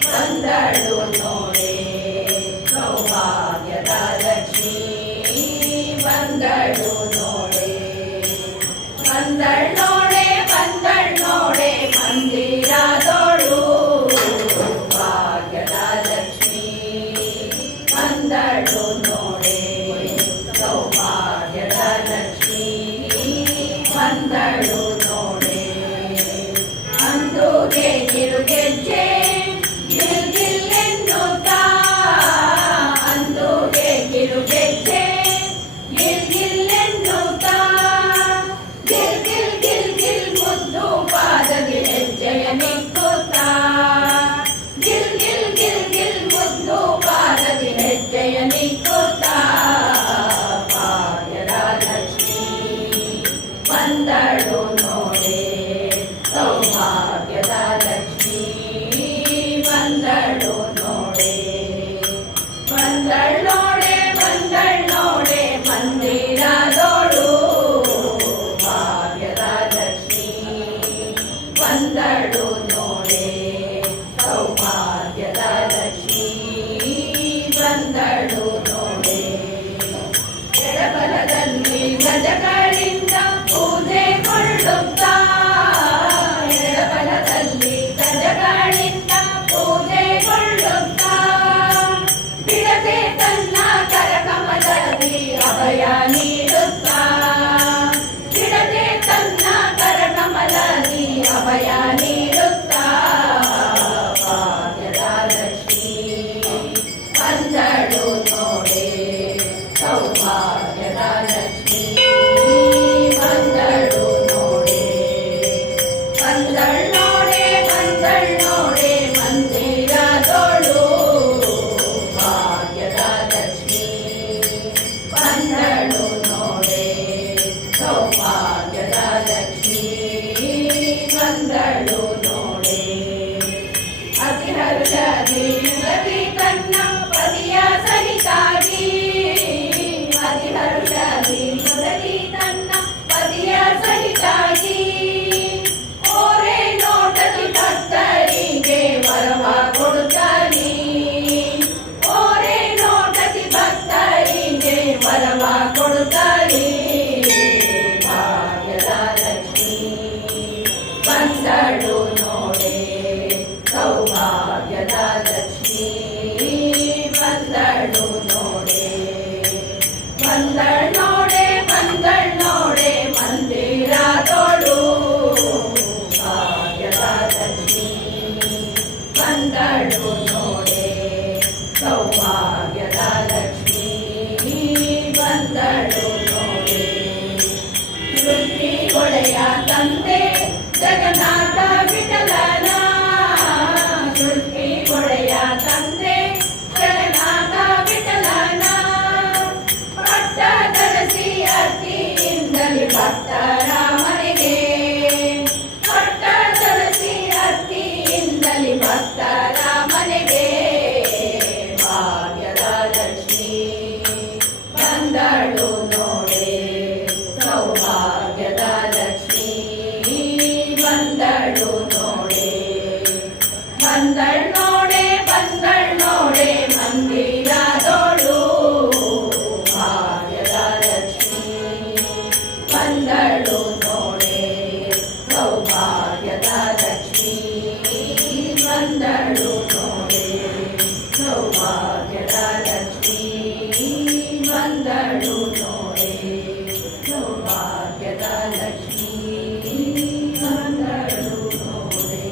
ಬಂದಳು ನೋಡೆ. ಸೌಭಾಗ್ಯದ ಲಕ್ಷ್ಮೀ ಬಂದಳು ನೋಡೆ. ಬಂದಳ್ಳೋಡೆ ಬಂದಳ್ಳೋಡೆ ಮಂದಿರದೋಳು. ಭಾಗ್ಯದ ಲಕ್ಷ್ಮೀ ಬಂದಳು ನೋಡೆ. ಸೌಭಾಗ್ಯದ ಲಕ್ಷ್ಮೀ ಬಂದಳು ನೋಡೆ. ಅಂದುಗೆ ಕಿರುಗೆಜ್ಜೆ ಗಿಲ್ ಗಿಲ್ ಎನ್ನುತ್ತಾ. ಅಂದುಗೆ ಕಿರುಗೆಜ್ಜೆ ಗಿಲ್ ಗಿಲ್ ಎನ್ನುತ್ತಾ. ಗಿಲ್ ಗಿಲ್ ಗಿಲ್ ಗಿಲ್ ಮುದ್ದು ಪಾದದಿ ಹೆಜ್ಜೆಯ ನಿಕ್ಕುತ್ತಾ. ಗಿಲ್ ಗಿಲ್ ಗಿಲ್ ಗಿಲ್ ಮುದ್ದು ಪಾದದಿ ಹೆಜ್ಜೆಯ ನಿಕ್ಕುತ್ತಾ. ಬಂದಳ್ ನೋಡೆ ಮಂದಿರದೋಳು ಭಾಗ್ಯದ ಲಕ್ಷ್ಮೀ ಬಂದಳು ನೋಡೆ ಸೌಭಾಗ್ಯದ ಲಕ್ಷ್ಮೀ ಬಂದಳು ನೋಡೆ ಎಡಬಲದಲ್ಲಿ ಗಜಗಳಿಂದ ಪೂಜೆ ಕೊಳ್ಳುತ್ತಾ ಎಡಬಲದಲ್ಲಿ ಗಜಗಳಿಂದ ಪೂಜೆ ಕೊಳ್ಳುತ್ತಾ ಬಿಡದೆ ತನ್ನ ಕರಕಮಲದಿ ಅಭಯ ನೀಡುತ್ತಾ ಬಿಡದೆ ತನ್ನ ಕರಕಮಲದಿ ಅಭಯ ನೀಡುತ್ತಾ ಭಾಗ್ಯದ ಲಕ್ಷ್ಮೀ ಬಂದಳು ನೋಡೆ ಸೌಭಾಗ್ಯದ ಲಕ್ಷ್ಮೀ ಬಂದಳು ನೋಡೆ ಬಂದಳ್ ನೋಡೆ ಮಂದಿರದೋಳು ಭಾಗ್ಯದ ಲಕ್ಷ್ಮೀ ಬಂದಳು ನೋಡೆ ಸೌಭಾಗ್ಯದ ಲಕ್ಷ್ಮೀ ಬಂದಳು ನೋಡೆ ಅತಿ ಹರ್ಷದಿ ಯುಗದಿ ತನ್ನ ಪತಿಯ ಸಹಿತಾಗಿ ಅತಿ ಹರ್ಷದಿ ಯುಗದಿ ತನ್ನ ಪತಿಯ ಸಹಿತಾಗಿ ಓರೆ ನೋಟದಿ ಭಕ್ತರಿಗೆ ವರವ ಕೊಡುತ್ತಾನೆ ಓರೆ ನೋಟದಿ ಭಕ್ತರಿಗೆ ವರವ ಕೊಡುತ್ತಾನೆ ಭಾಗ್ಯದ ಲಕ್ಷ್ಮೀ ಬಂದಳು ನೋಡೆ ಸೌಭಾಗ್ಯದ ಲಕ್ಷ್ಮೀ ಬಂದಳು ನೋಡೆ ಬಂದಳ್ ನೋಡೆ ಮಂದಿರದೋಳು ಭಾಗ್ಯದ ಲಕ್ಷ್ಮೀ ಬಂದಳು ನೋಡೆ ಸೌಭಾಗ್ಯದ ಲಕ್ಷ್ಮೀ ಬಂದಳು ನೋಡೆ ಸೃಷ್ಟಿ ಒಡೆಯ ತಂದೆ ಜಗನ್ನಾಥ ವಿಠಲನ ಸೃಷ್ಟಿ ಒಡೆಯ ತಂದೆ ಜಗನ್ನಾಥ ವಿಠಲನ ಪಟ್ಟ ಧರಿಸಿ ಅತ್ತಿಯಿಂದಲಿ ಭಕ್ತರ ಮನೆಗೆ ಪಟ್ಟ ಧರಿಸಿ ಅತ್ತಿಯಿಂದಲಿ ಭಕ್ತರ ಮನೆಗೆ ಭಾಗ್ಯದ ಲಕ್ಷ್ಮೀ ಬಂದಳು ನೋಡೆ ಸೌಭಾಗ್ಯದ ಲಕ್ಷ್ಮೀ ಬಂದಳು ನೋಡೆ ಬಂದಳ್ ನೋಡೆ ಮಂದಿರದೋಳು ಭಾಗ್ಯದ ಲಕ್ಷ್ಮೀ ಬಂದಳು ನೋಡೆ ಸೌಭಾಗ್ಯದ ಲಕ್ಷ್ಮೀ ಬಂದಳು ನೋಡೆ ಸೌಭಾಗ್ಯದ ಲಕ್ಷ್ಮೀ ಬಂದಳು ನೋಡೆ ಸೌಭಾಗ್ಯದ ಲಕ್ಷ್ಮೀ ಬಂದಳು ನೋಡೆ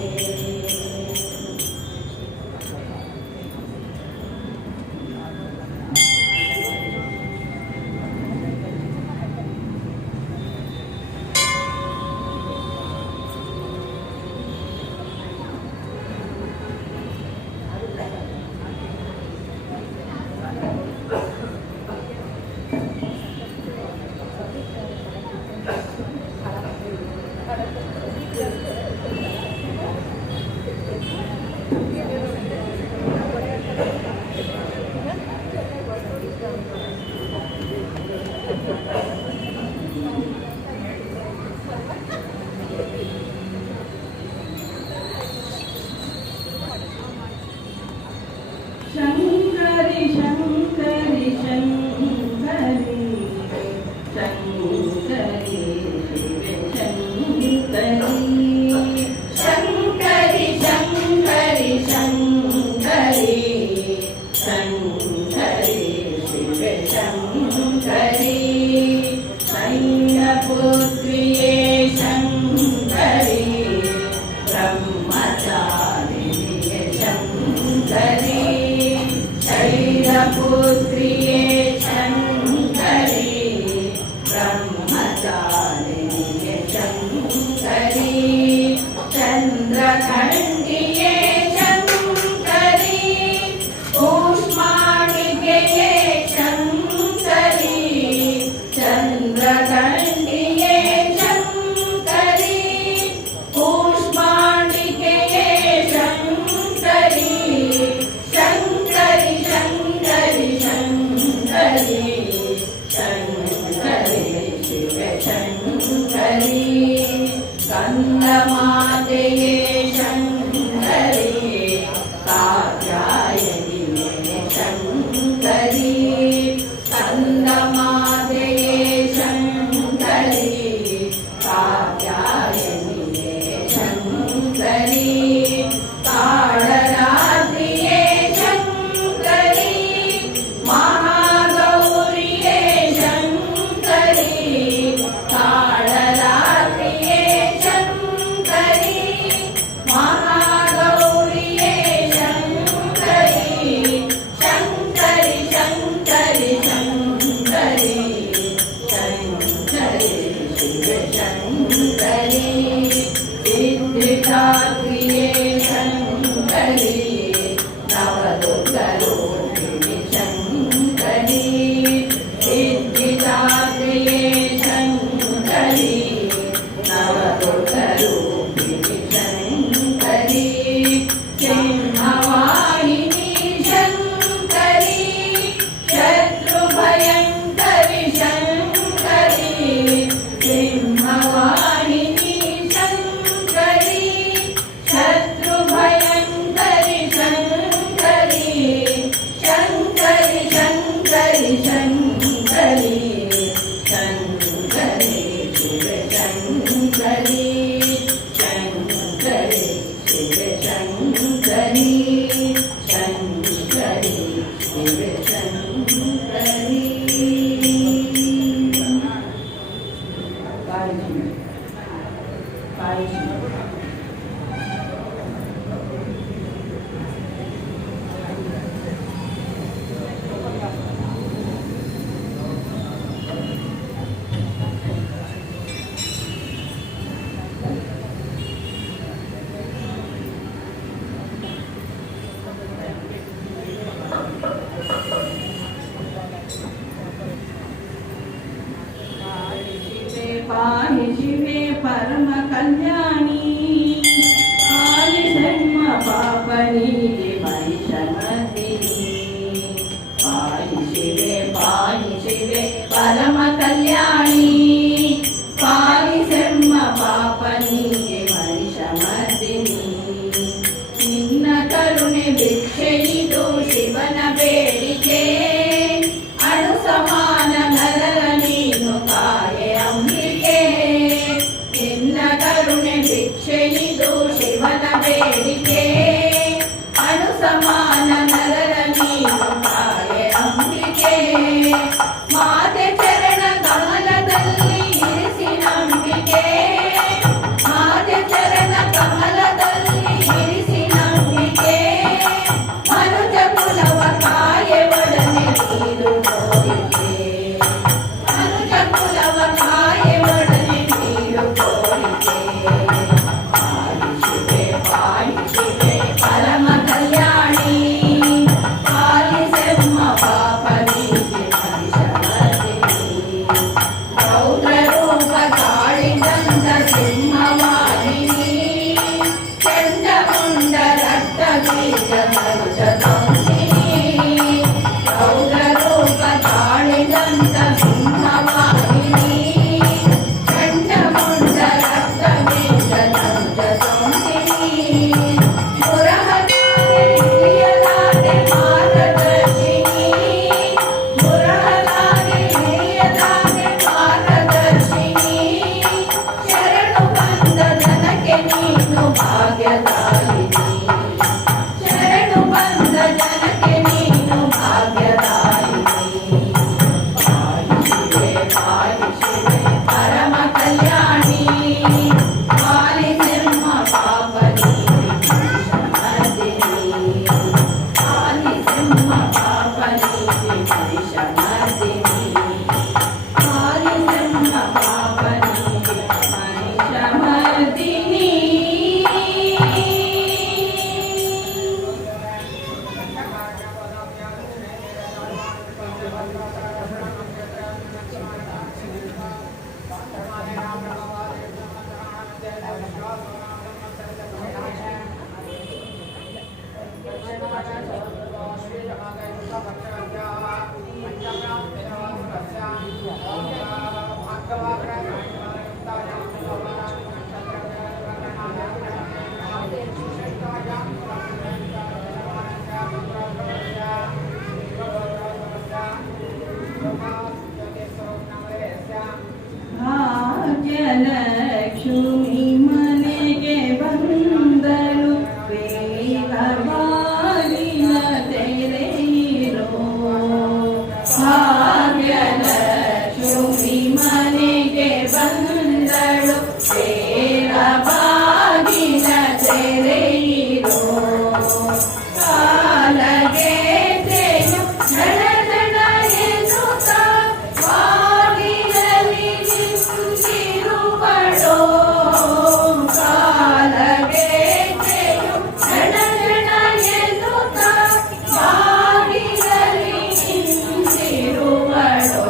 शंकरी शंकरी शंकरी शंकरी शंकरी शंकरी शंकरी शंकरी शंकरी शिव शंकरी शैलपुत्रिये शंकरी ब्रह्मचारिणे शंकरी शैलपुत्रिये शंकरी ब्रह्मचारिणे शंकरी चंद्रखंडिये शंकरी कूष्माण्डिके शंकरी चंद्रखंडिये शंकरी कूष्माण्डिके शंकरी शंकरी शंकरी ಪರಮ ಕಲ್ಯಾಣಿ ಪಾಲಿಸಮ್ಮ ಪಾಪನಿಗೆ ಮಹಿಷಮರ್ದಿನಿ ಪಾಲಿಸಿವೆ ಪರಮ ಕಲ್ಯಾಣಿ ಪಾಲಿಸೆಮ್ಮ ಪಾಪನಿಗೆ ಮಹಿಷಮರ್ದಿನಿ ನಿನ್ನ ಕರುಣೆ ಭಿಕ್ಷೆಯಿದು ಶಿವನ ಬೇಡಿಕೆ ಅಣು ಸಮಾನ ನರರ ನೀನು ಕಾಯೆ ಅಂಬಿಕೆ ನಿನ್ನ ಕರುಣೆ ಭಿಕ್ಷೆಯಿದು ಶಿವನ ಬೇಡಿಕೆ ಅಣು ಸಮಾನ ನರರ ನೀನು ಕಾಯೆ ಅಂಬಿಕೆ ಮಾತೆ ಚರಣ ಕಮಲದಲ್ಲಿ ಇರಿಸಿ ನಂಬಿಕೆ ಮಾತೆ ಚರಣ ಕಮಲದಲ್ಲಿ ಇರಿಸಿ ನಂಬಿಕೆ ಮನುಜ ಕುಲವ ಕಾಯೆ ಒಡನೆ ನೀರು ಕೋರಿಕೆ ಮನುಜ ಕುಲವ ಕಾಯೆ ಒಡನೆ ನೀರು ಕೋರಿಕೆ ಪಾಲಿಸಿವೆ ಪರಮ ಕಲ್ಯಾಣಿ ಪಾಲಿಸೆಮ್ಮ ಪಾಪನಿಗೆ ಮಹಿಷಮರ್ದಿನಿ ರೌದ್ರ ರೂಪ ತಾಳಿದಂತ ಸಿಂಹವಾಹಿನಿ ಚಂಡಮುಂಡ ರಕ್ತ ಬೀಜ ಮನುಜ ಧ್ವಂಸಿನಿ ರೌದ್ರ ರೂಪ ತಾಳಿದಂತ ಸಿಂಹವಾಹಿನಿ ಚಂಡಮುಂಡ ರಕ್ತ ಬೀಜ ಮನುಜ ಧ್ವಂಸಿನಿ ಮುರಹದಾದೆ ಹಿರಿಯದಾದೆ ಮಾರ್ಗದರ್ಶಿನಿ ಮುರಹದಾದೆ ಹಿರಿಯದಾದೆ ಮಾರ್ಗದರ್ಶಿನಿ ಶರಣು ಬಂದ ಜನಕ್ಕೆ ನೀನು ಭಾಗ್ಯದಾಯಿನಿ ಶರಣು ಬಂದ ಜನಕ್ಕೆ ನೀನು ಭಾಗ್ಯದಾಯಿನಿ ಪಾಲಿಸಿವೆ ಪರಮ ಕಲ್ಯಾಣಿ ಪಾಲಿಸೆಮ್ಮ ಪಾಪನಿಗೆ ಮಹಿಷಮರ್ದಿನಿ ಪಾಲಿಸೆಮ್ಮ ಪಾಪನಿಗೆ ಮಹಿಷಮರ್ದಿನಿ ಪಾಲಿಸೆಮ್ಮ ಪಾಪನಿಗೆ ಮಹಿಷಮರ್ದಿನಿ ಭಾಗ್ಯಲಕ್ಷ್ಮಿ ಮನೆಗೆ ಬಂದಳು ಬೇಗ ಬಾಗಿಲ ತೆರೆಯಿರೋ ಭಾಗ್ಯಲಕ್ಷ್ಮಿ ಮನೆಗೆ ಬಂದಳು ಬೇಗ ಬಾಗಿಲ ತೆರೆಯಿರೋ ಕಾಲಗೆತೆಯು ಝಣ ಝಣ ಎನ್ನುತ್ತ ಬಾಗಿಲಲ್ಲಿ ನಿಂತಿರುವಳೋ ಕಾಲಗೆತೆಯು ಝಣ ಝಣ ಎನ್ನುತ್ತ ಬಾಗಿಲಲ್ಲಿ ನಿಂತಿರುವಳೋ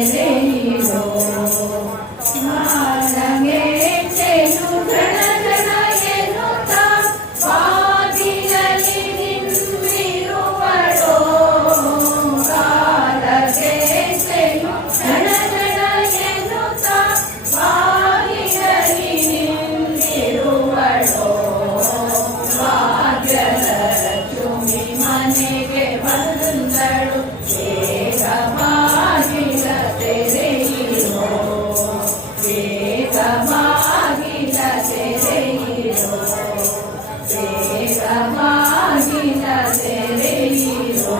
ತೆರೆಯಿರೋ ಮಾನಗೆಚ್ಚೆಯು ಘಣ ಘಣ ಎನ್ನುತ್ತ ಬಾಗಿಲಲ್ಲಿ ನಿಂತಿರುವಳೋ ಕಾಲಗೆಚ್ಚೆಯು ಘಣ ಘಣ ಎನ್ನುತ್ತ ಬಾಗಿಲಲ್ಲಿ ನಿಂತಿರುವಳೋ ಭಾಗ್ಯಲಕ್ಷ್ಮಿ ಮನೆಗೆ ಬಂದಳು ಬೇಗ ಬಾಗಿಲ ತೆರೆಯಿರೋ ಬೇಗ ಬಾಗಿಲ ತೆರೆಯಿರೋ ಬೇಗ ಬಾಗಿಲ ತೆರೆಯಿರೋ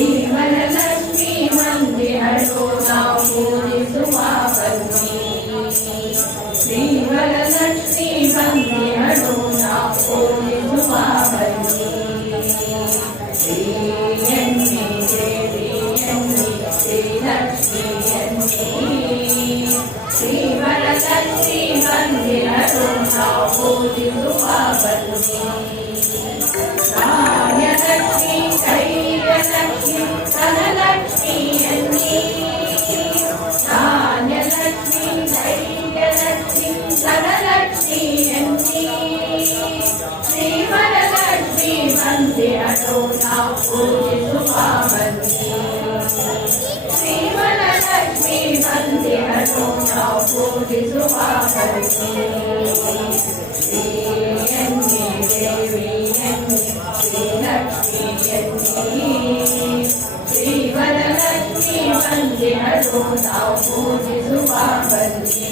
ಶ್ರೀವರಲಕ್ಷ್ಮೀ ಮಂದಿರಳು ನಾವು ಪೂಜಿಸುವ ಬನ್ನಿ ಶ್ರೀವರಲಕ್ಷ್ಮೀ ಮಂದಿರಳು ನಾವು ಪೂಜಿಸುವ ಬನ್ನಿ ಶ್ರೀಯನ್ನಿ ದೇವಿಯನ್ನಿ ಶ್ರೀಲಕ್ಷ್ಮಿಯನ್ನಿ ಶ್ರೀವರಲಕ್ಷ್ಮೀ ಮಂದಿರಳು ನಾವು ಪೂಜಿಸುವ ಬನ್ನಿ ಕಾರ್ಯಲಕ್ಷ್ಮಿ ಕೈರ್ಯಲಕ್ಷ್ಮಿ ಧನಲಕ್ಷ್ಮಿಯನ್ನಿ ಧಾನ್ಯಲಕ್ಷ್ಮಿ ಧೈರ್ಯಲಕ್ಷ್ಮಿ ಧನಲಕ್ಷ್ಮಿಯನ್ನಿ ಶ್ರೀವರಲಕ್ಷ್ಮಿ ಮಂದಿರಳು ನಾವು ಪೂಜಿಸುವ ಬನ್ನಿ ಶ್ರೀವರಲಕ್ಷ್ಮಿ ಮಂದಿರಳು ನಾವು ಪೂಜಿಸುವ ಬನ್ನಿ ಶ್ರೀಯನ್ನಿ ದೇವಿಯನ್ನಿ ಶ್ರೀಲಕ್ಷ್ಮಿಯನ್ನಿ ಶ್ರೀವರಲಕ್ಷ್ಮಿ ಮಂದಿರಳು ನಾವು ಪೂಜಿಸುವ ಬನ್ನಿ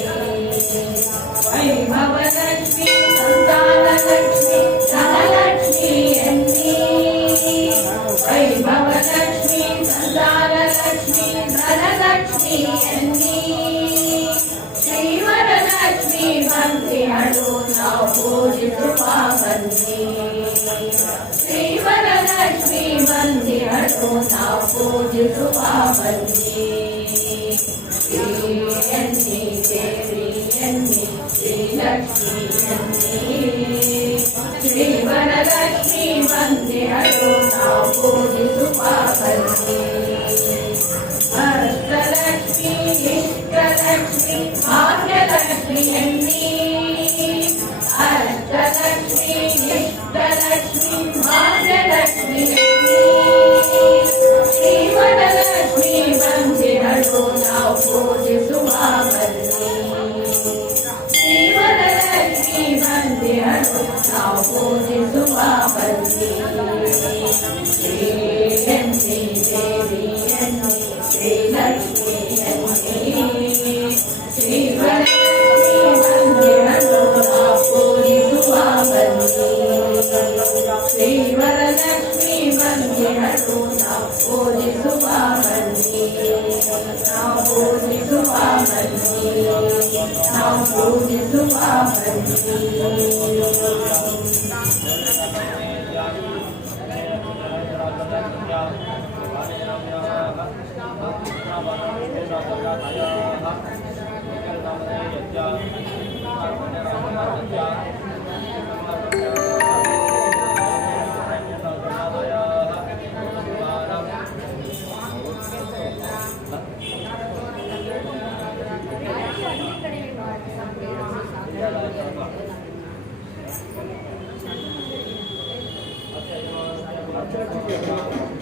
ವೈಭವಲಕ್ಷ್ಮಿ ಸಂತಾನಲಕ್ಷ್ಮಿ ಧನಲಕ್ಷ್ಮಿಯನ್ನಿ ವೈಭವಲಕ್ಷ್ಮಿ ಸಂತಾನಲಕ್ಷ್ಮಿ ಧನಲಕ್ಷ್ಮಿಯನ್ನಿ ಶ್ರೀವರಲಕ್ಷ್ಮಿ ಮಂದಿರಳು ನಾವು ಪೂಜಿಸುವ ಬನ್ನಿ ಶ್ರೀವರಲಕ್ಷ್ಮಿ ಮಂದಿರಳು ನಾವು ಪೂಜಿಸುವ ಬನ್ನಿ ಶ್ರೀಯನ್ನಿ ದೇವಿಯನ್ನಿ ಶ್ರೀಲಕ್ಷ್ಮಿಯನ್ನಿ ಶ್ರೀವರಲಕ್ಷ್ಮಿ ಮಂದಿರಳು ನಾವು ಪೂಜಿಸುವ ಬನ್ನಿ ಅಷ್ಟಲಕ್ಷ್ಮಿ ಇಷ್ಟಲಕ್ಷ್ಮಿ ಭಾಗ್ಯಲಕ್ಷ್ಮಿಯನ್ನಿ ಅಷ್ಟಲಕ್ಷ್ಮಿ ಇಷ್ಟಲಕ್ಷ್ಮಿ ಭಾಗ್ಯಲಕ್ಷ್ಮಿಯನ್ನಿ ಶ್ರೀವರಲಕ್ಷ್ಮಿ ಮಂದಿರಳು ನಾವು ಪೂಜಿಸುವ ಬನ್ನಿ ಶ್ರೀವರಲಕ್ಷ್ಮಿ ಮಂದಿರಳು ನಾವು ಪೂಜಿಸುವ ಬನ್ನಿ ಶ್ರೀಯನ್ನಿ ದೇವಿಯನ್ನಿ ಶ್ರೀಲಕ್ಷ್ಮಿಯನ್ನಿ ಶ್ರೀವರಲಕ್ಷ್ಮಿ ಮಂದಿರಳು ನಾವು ಪೂಜಿಸುವ ಬನ್ನಿ ಶ್ರೀವರಲಕ್ಷ್ಮಿ ಮಂದಿರಳು ನಾವು ಪೂಜಿಸುವ ಬನ್ನಿ ನಾವು ಪೂಜಿಸುವ ಬನ್ನಿ ನಾವು ಪೂಜಿಸುವ ಬನ್ನಿ Thank you.